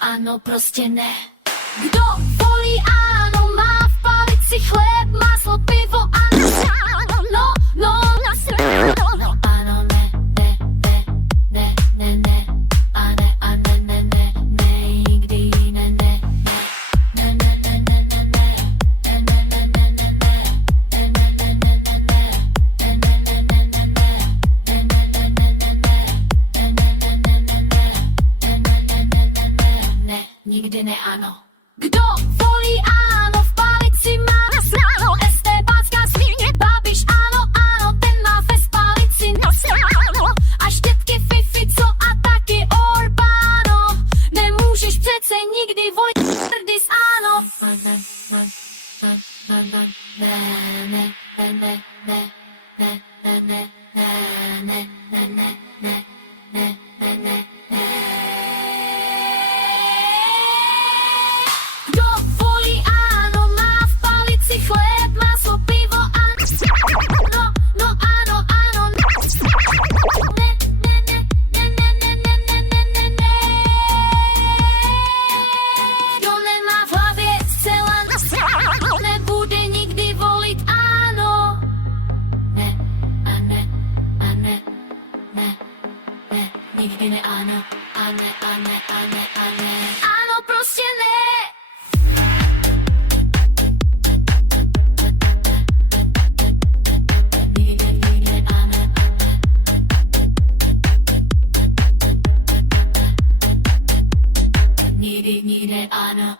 Ano, prostě ne. Kdo volí ano, má v palici chléb, maslo, pivo, ano, no, no, na stranu. Ano, ne, ne, ne, ne, ne, ne, a ne, a ne, ne, ne, ne, nikdy ne, ne, ne, ne, ne, ne, ne, ne, ne, ne, ne, ne, nikdy ne, ano. Kdo volí ano, v palici má nasráno, estébácká svině, Babiš, ano, ano, ten má ve spalici nasráno, a štětky Fifi, co a taky Orbáno, nemůžeš přece nikdy volit hrdis, ano. Ne, ne, ne, ne, ne, ne, ne, ne, ne, ne, ne, ne, ne, ne, ne, ne, ne. Kdo volí ano, má v palici chléb, maslo, pivo, ano, no, no, ano, ano, ne, ne, ne, ne, ne, ne, ne, ne, ne, ne, ne. Kdo nemá v hlavě zcela nasráno, nebude nikdy volit ano. Ne, a ne, a ne, ne, ne, nikdy ne ano, a ne, a ne, a ne, a ne. Ano, prostě ne. Nikdy ano.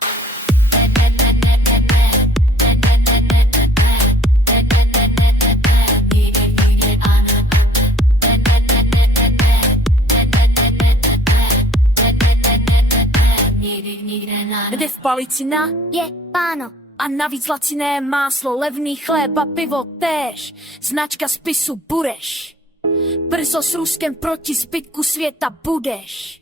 Ne, ne, ne, ne, ne, ne. Ne, ne, ne, ne, ne, ne. Ne, ne, ne, ne, ne, ne. Nikdy ano. Ne, ne, ne, ne, ne, ne. Ne, ne, ne, ne, ne, ne. Ne, ne, ne, ne, ne, ne. Nikdy ano. Kde v palici na Je páno. a navíc laciné máslo, levný chléb a pivo též. Značka spisu Bureš. Brzo s Ruskem proti zbytku světa budeš.